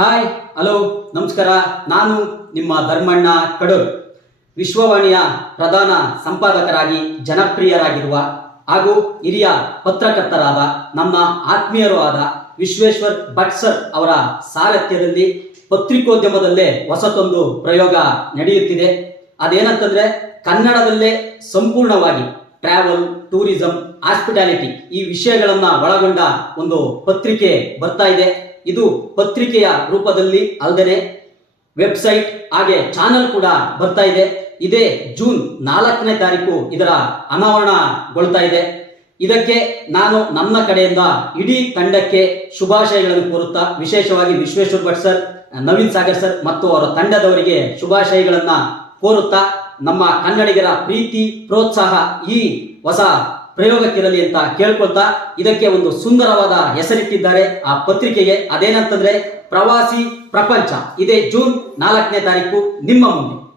Hi hello ನಮಸ್ಕಾರ. ನಾನು ನಿಮ್ಮ ಧರ್ಮಣ್ಣ ಕಡೂರ್. ವಿಶ್ವವಾಣಿಯ ಪ್ರಧಾನ ಸಂಪಾದಕರಾಗಿ, ಜನಪ್ರಿಯರಾಗಿರುವ ಹಾಗೂ ಹಿರಿಯ ಪತ್ರಕರ್ತರಾದ ನಮ್ಮ ಆತ್ಮೀಯರು ಆದ ವಿಶ್ವೇಶ್ವರ್ ಭಟ್ ಸರ್ ಅವರ ಸಾರಥ್ಯದಲ್ಲಿ ಪತ್ರಿಕೋದ್ಯಮದಲ್ಲೇ ಹೊಸತೊಂದು ಪ್ರಯೋಗ ನಡೆಯುತ್ತಿದೆ. ಅದೇನಂತಂದ್ರೆ, ಕನ್ನಡದಲ್ಲೇ ಸಂಪೂರ್ಣವಾಗಿ ಟ್ರಾವೆಲ್ ಟೂರಿಸಂ ಹಾಸ್ಪಿಟಾಲಿಟಿ ಈ ವಿಷಯಗಳನ್ನ ಒಳಗೊಂಡ ಒಂದು ಪತ್ರಿಕೆ ಬರ್ತಾ ಇದೆ. ಇದು ಪತ್ರಿಕೆಯ ರೂಪದಲ್ಲಿ ಅಲ್ಲದೆ ವೆಬ್ಸೈಟ್, ಹಾಗೆ ಚಾನಲ್ ಕೂಡ ಬರ್ತಾ ಇದೆ. ಇದೇ ಜೂನ್ ನಾಲ್ಕನೇ ತಾರೀಕು ಇದರ ಅನಾವರಣಗೊಳ್ತಾ ಇದೆ. ಇದಕ್ಕೆ ನಾನು ನಮ್ಮ ಕಡೆಯಿಂದ ಇಡೀ ತಂಡಕ್ಕೆ ಶುಭಾಶಯಗಳನ್ನು ಕೋರುತ್ತಾ, ವಿಶೇಷವಾಗಿ ವಿಶ್ವೇಶ್ವರ ಭಟ್ ಸರ್, ನವೀನ್ ಸಾಗರ್ ಸರ್ ಮತ್ತು ಅವರ ತಂಡದವರಿಗೆ ಶುಭಾಶಯಗಳನ್ನು ಕೋರುತ್ತಾ, ನಮ್ಮ ಕನ್ನಡಿಗರ ಪ್ರೀತಿ, ಪ್ರೋತ್ಸಾಹ ಈ ಹೊಸ ಪ್ರಯೋಗಕ್ಕಿರಲಿ ಅಂತ ಕೇಳ್ಕೊಳ್ತಾ ಇದಕ್ಕೆ ಒಂದು ಸುಂದರವಾದ ಹೆಸರಿಟ್ಟಿದ್ದಾರೆ. ಆ ಪತ್ರಿಕೆಗೆ ಅದೇನಂತಂದ್ರೆ ಪ್ರವಾಸಿ ಪ್ರಪಂಚ. ಇದೇ ಜೂನ್ ನಾಲ್ಕನೇ ತಾರೀಕು ನಿಮ್ಮ ಮುಂದೆ.